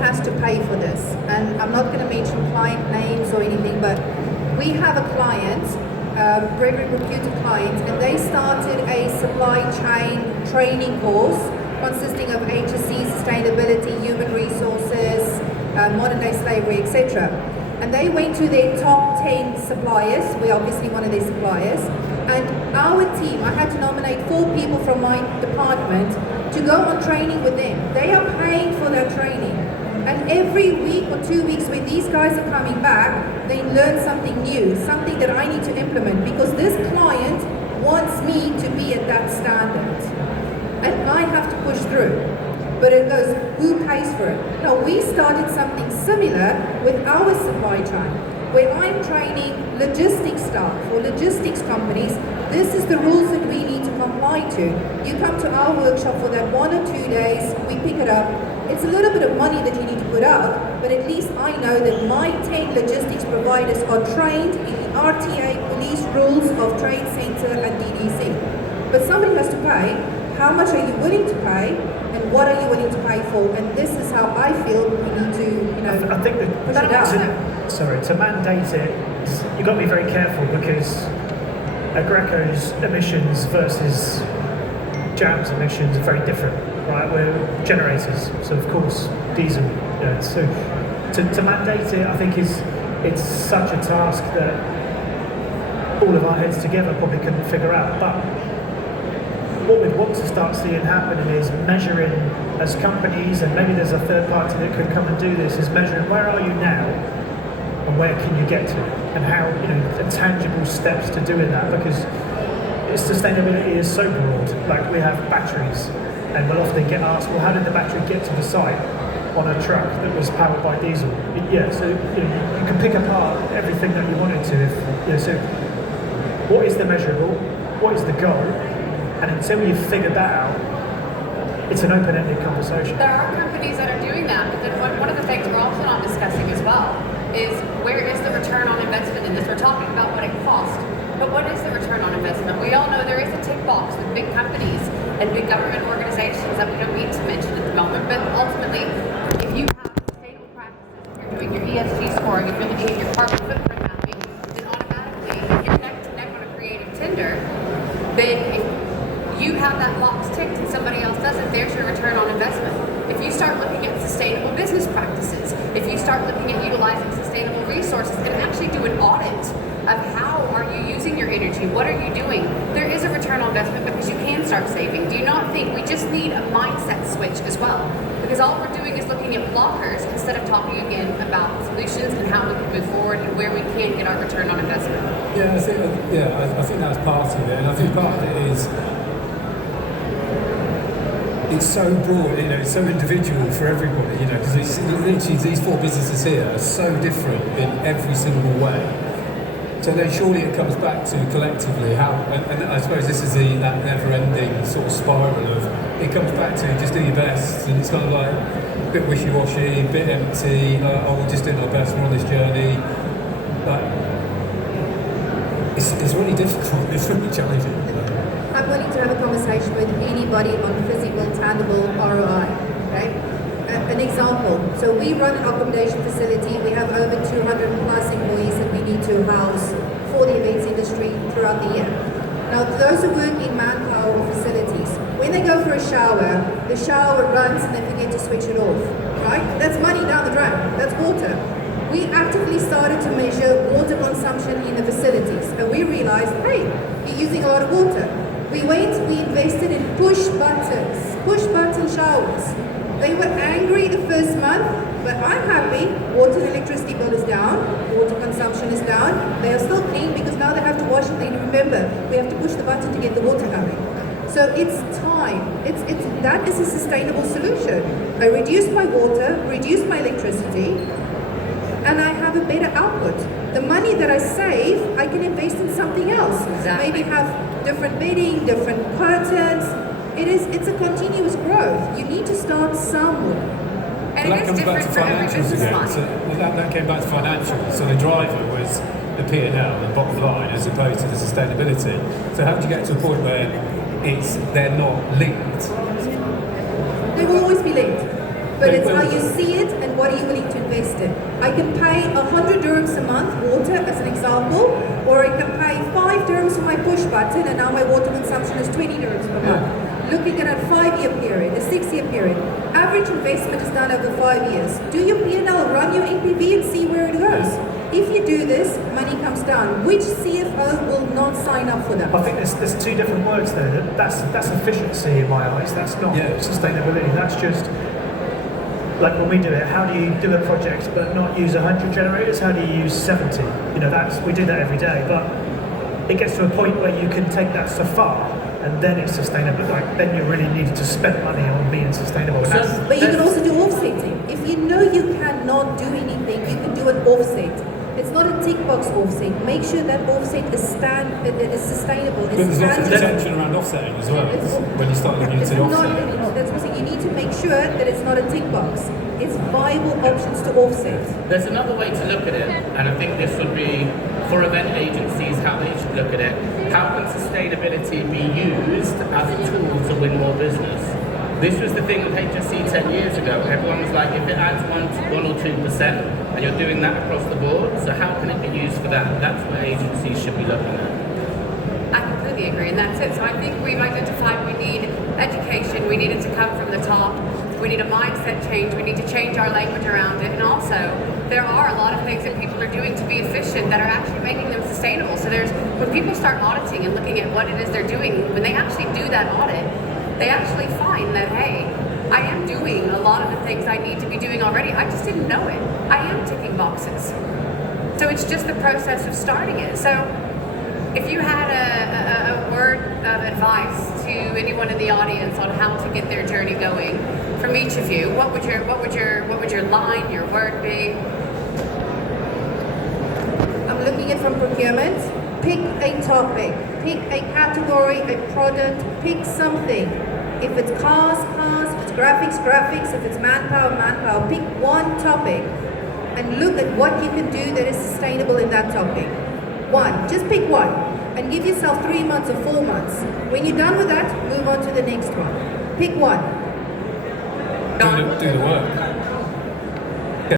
has to pay for this. And I'm not going to mention client names or anything, but we have a client, very reputed client, and they started a supply chain training course consisting of HSE, sustainability, human resources, modern day slavery, etc. And they went to their top 10 suppliers. We're obviously one of their suppliers. And our team, I had to nominate 4 people from my department to go on training with them. They are paying for their training. And every week or 2 weeks when these guys are coming back, they learn something new, something that I need to implement, because this client wants me to be at that standard. And I have to push through. But it goes, who pays for it? Now, we started something similar with our supply chain, where I'm training logistics staff or logistics companies. This is the rules that we need to comply to. You come to our workshop for that 1 or 2 days, we pick it up. It's a little bit of money that you need to put out, but at least I know that my 10 logistics providers are trained in the RTA police rules of Trade Centre and DDC. But somebody has to pay. How much are you willing to pay? And what are you willing to pay for? And this is how I feel we need to, I think that push it out. To mandate it, you've got to be very careful, because Agreco's emissions versus JAM's emissions are very different, right? We're generators, so of course diesel. So to mandate it, I think it's such a task that all of our heads together probably couldn't figure out. But what we'd want to start seeing happening is measuring as companies, and maybe there's a third party that could come and do this, is measuring where are you now and where can you get to, and how, the tangible steps to doing that, because sustainability is so broad. Like, we have batteries, and we'll often get asked, well, how did the battery get to the site on a truck that was powered by diesel? So you can pick apart everything that you wanted to. So what is the measurable? What is the goal? And until you've figured that out, it's an open-ended conversation. There are companies that are doing that, but then one of the things we're also not discussing as well is, where is the return on investment in this? We're talking about what it costs, but what is the return on investment? We all know there is a tick box with big companies and big government organizations that we don't need to mention at the moment, but ultimately, if you have sustainable practices, if you're doing your ESG scoring, if you're looking at your carbon footprint mapping, then automatically, if you're neck to neck on a creative tender, then if you have that box ticked and somebody else doesn't, there's your return on investment. If you start looking at sustainable business practices, if you start looking at utilizing sustainable resources and actually do an audit of how are you using your energy, what are you doing, there is a return on investment, because you can start saving. Do you not think we just need a mindset switch as well? Because all we're doing is looking at blockers instead of talking again about solutions and how we can move forward and where we can get our return on investment. I think that's part of it, and I think part of it is, it's so broad, it's so individual for everybody, because literally these 4 businesses here are so different in every single way. So then surely it comes back to collectively how, and I suppose this is that never-ending sort of spiral of, it comes back to just do your best, and it's kind of like a bit wishy-washy, a bit empty, we're just doing our best, we're on this journey. But it's really difficult, it's really challenging. I'm willing to have a conversation with anybody on physical, tangible ROI, okay? An example, so we run an accommodation facility, we have over 200 plus employees that we need to house for the events industry throughout the year. Now, those who work in manpower or facilities, when they go for a shower, the shower runs and they forget to switch it off, right? That's money down the drain, that's water. We actively started to measure water consumption in the facilities, and we realized, hey, you're using a lot of water. We invested in push button showers. They were angry the first month, but I'm happy. Water and electricity bill is down, water consumption is down. They are still clean because now they have to wash it. They remember, we have to push the button to get the water going. So it's time. That is a sustainable solution. I reduce my water, reduce my electricity, and I have a better output. The money that I save, I can invest in something else. Exactly. Maybe have different bedding, different curtains. It's a continuous growth. You need to start somewhere. And it is different for every business line. So that came back to financials. So the driver was the P&L, the bottom line, as opposed to the sustainability. So how do you get to a point where they're not linked? They will always be linked. But it's how you see it and what are you willing to invest in? I can pay 100 dirhams a month, water as an example, or I can pay 5 dirhams for my push button and now my water consumption is 20 dirhams per month. Looking at a 5-year period, a 6-year period. Average investment is done over 5 years. Do your P&L, run your NPV and see where it goes. If you do this, money comes down. Which CFO will not sign up for that? I think there's two different words there. That's efficiency in my eyes. That's not sustainability. That's just like when we do it. How do you do a project but not use 100 generators? How do you use 70? We do that every day. But it gets to a point where you can take that so far, and then it's sustainable. Then you really need to spend money on being sustainable. But you can also do offsetting. If you know you cannot do anything, you can do an offset. It's not a tick box offset. Make sure that offset is sustainable. But there's lots of attention around offsetting as well. When you start looking into offset. That's what I'm saying. You need to make sure that it's not a tick box. It's viable options to offset. There's another way to look at it, and I think this would be for event agencies how they should look at it. How can sustainability be used as a tool to win more business? This was the thing with HSC 10 years ago. Everyone was like, if it adds 1 or 2%, and you're doing that across the board, so how can it be used for that? That's what agencies should be looking at. I completely agree, and that's it. So I think we've identified we need education, we need it to come from the top, we need a mindset change, we need to change our language around it, and also there are a lot of things that people are doing to be efficient that are actually making them sustainable. So when people start auditing and looking at what it is they're doing, when they actually do that audit, they actually find that, hey, I am doing a lot of the things I need to be doing already. I just didn't know it. I am ticking boxes. So it's just the process of starting it. So if you had a word of advice to anyone in the audience on how to get their journey going, from each of you, what would your line, your word be? I'm looking at from procurement. Pick a topic, pick a category, a product, pick something. If it's cars, if it's graphics, if it's manpower, pick one topic and look at what you can do that is sustainable in that topic. Just pick one and give yourself 3 months or 4 months. When you're done with that, move on to the next one. Pick one. Do the work.